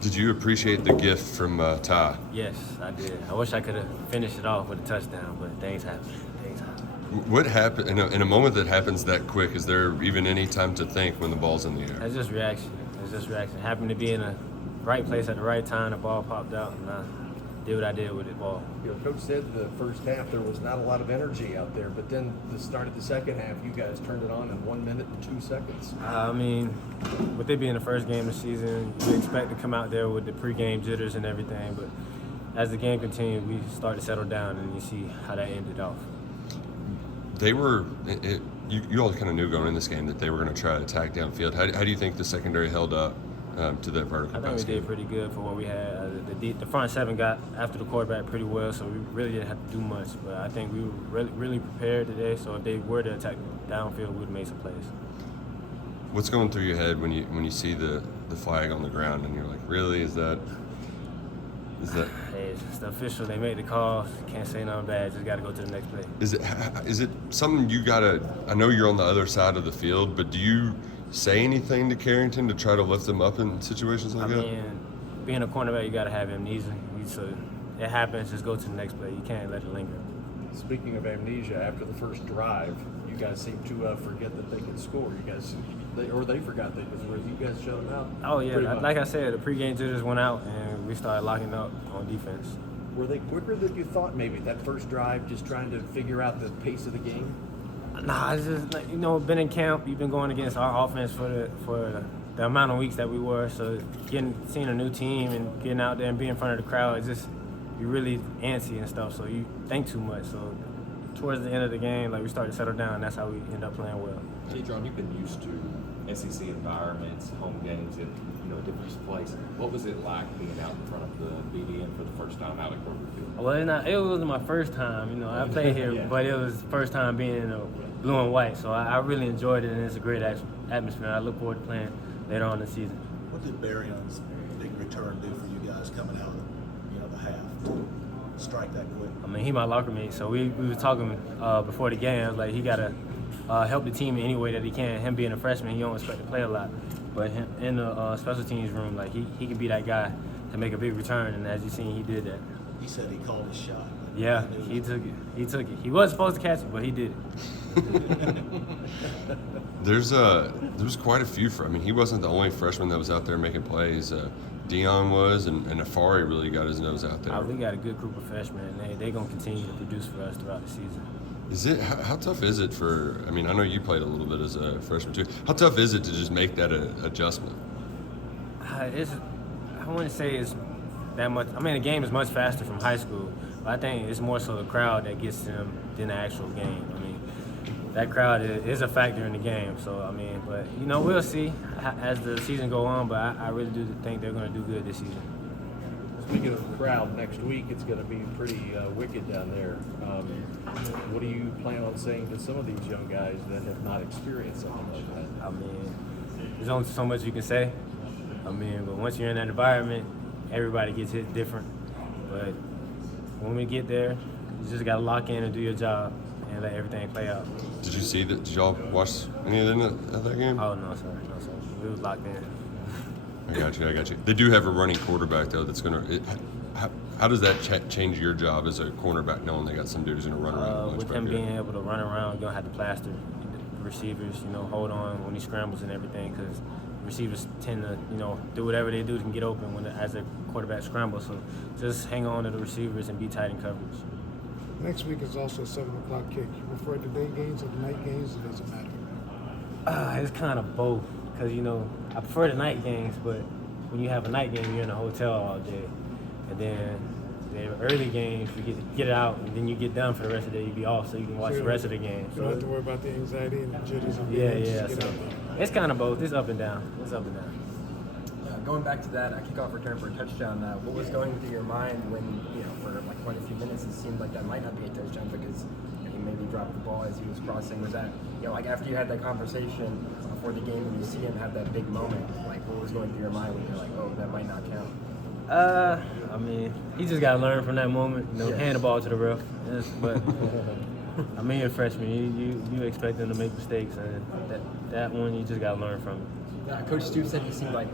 Did you appreciate the gift from Ty? Yes, I did. I wish I could have finished it off with a touchdown, but things happen. Things happen. What happened in a moment that happens that quick? Is there even any time to think when the ball's in the air? It's just reaction. It's just reaction. Happened to be in the right place at the right time. The ball popped out, and I did what I did with the ball. You know, Coach said the first half there was not a lot of energy out there, but then the start of the second half, you guys turned it on in 1 minute and 2 seconds. I mean, with it being the first game of the season, you expect to come out there with the pregame jitters and everything, but as the game continued, we started to settle down, and you see how that ended off. They were. You all kind of knew going in this game that they were going to try to attack downfield. How do you think the secondary held up to that vertical I think pass we did pretty good for what we had. The front seven got after the quarterback pretty well, so we really didn't have to do much. But I think we were really prepared today, so if they were to attack downfield, we would have made some plays. What's going through your head when you see the flag on the ground and you're like, really? Is that? Hey, it's the official. They made the call. Can't say nothing bad. Just got to go to the next play. Is it something you gotta? I know you're on the other side of the field, but do you say anything to Carrington to try to lift him up in situations like that? I mean, being a cornerback, you got to have amnesia. So it happens. Just go to the next play. You can't let it linger. Speaking of amnesia, after the first drive, you guys seem to forget that they could score. You guys, they forgot they could score. You guys shut them out. Oh yeah, like I said, the pregame jitters went out and we started locking up on defense. Were they quicker than you thought? Maybe that first drive, just trying to figure out the pace of the game. Nah, it's just been in camp. You've been going against our offense for the amount of weeks that we were. So seeing a new team and getting out there and being in front of the crowd, it's just you're really antsy and stuff. So you think too much. So towards the end of the game, we started to settle down. And that's how we end up playing well. Keidron, you've been used to SEC environments, home games in a different place. What was it like being out in front of the BDN for the first time out at Kroger Field? Well, it wasn't my first time. I played here, Yeah. but it was the first time being in blue and white. So I really enjoyed it, and it's a great atmosphere. I look forward to playing later on in the season. What did Barryon's big return do for you guys coming out of the half to strike that quick? I mean, he my locker mate, so we were talking before the game. I was like, he got to help the team in any way that he can. Him being a freshman, he don't expect to play a lot. But him, in the special teams room, he can be that guy to make a big return, and as you seen, he did that. He said he called his shot. Yeah, he took it. He wasn't supposed to catch it, but he did it. There's quite a few. He wasn't the only freshman that was out there making plays. Dion was, and Afari really got his nose out there. We got a good group of freshmen, and they're going to continue to produce for us throughout the season. How tough is it for? I know you played a little bit as a freshman too. How tough is it to just make that adjustment? I wouldn't say it's that much. The game is much faster from high school, but I think it's more so the crowd that gets them than the actual game. That crowd is a factor in the game. So but we'll see as the season go on. But I really do think they're going to do good this season. Speaking of the crowd, next week it's going to be pretty wicked down there. What do you plan on saying to some of these young guys that have not experienced something like that? There's only so much you can say. But once you're in that environment, everybody gets hit different. But when we get there, you just got to lock in and do your job and let everything play out. Did you see that? Did y'all watch any of that game? Oh, no, sir. We was locked in. I got you. They do have a running quarterback, though, that's going to – how does that change your job as a cornerback, knowing they got some dude who's going to run around? With him being able to run around, you're going to have to plaster the receivers, hold on when he scrambles and everything, because receivers tend to, do whatever they do to get open as a quarterback scrambles. So just hang on to the receivers and be tight in coverage. Next week is also a 7 o'clock kick. You prefer the day games or the night games? It doesn't matter. It's kind of both, because I prefer the night games, but when you have a night game, you're in a hotel all day, and then the early games you get it out, and then you get done for the rest of the day. You be off, so you can watch the rest of the game. You don't have to worry about the anxiety and the jitters. And yeah. So it's kind of both. It's up and down. Going back to that kickoff return for a touchdown, what was going through your mind when, for quite a few minutes it seemed like that might not be a touchdown because he maybe dropped the ball as he was crossing? Was that, after you had that conversation before the game and you see him have that big moment, what was going through your mind when you're like, oh, that might not count? He just got to learn from that moment, hand the ball to the ref. But you're a freshman, you expect them to make mistakes, and that one you just got to learn from it. Coach Stu said he seemed like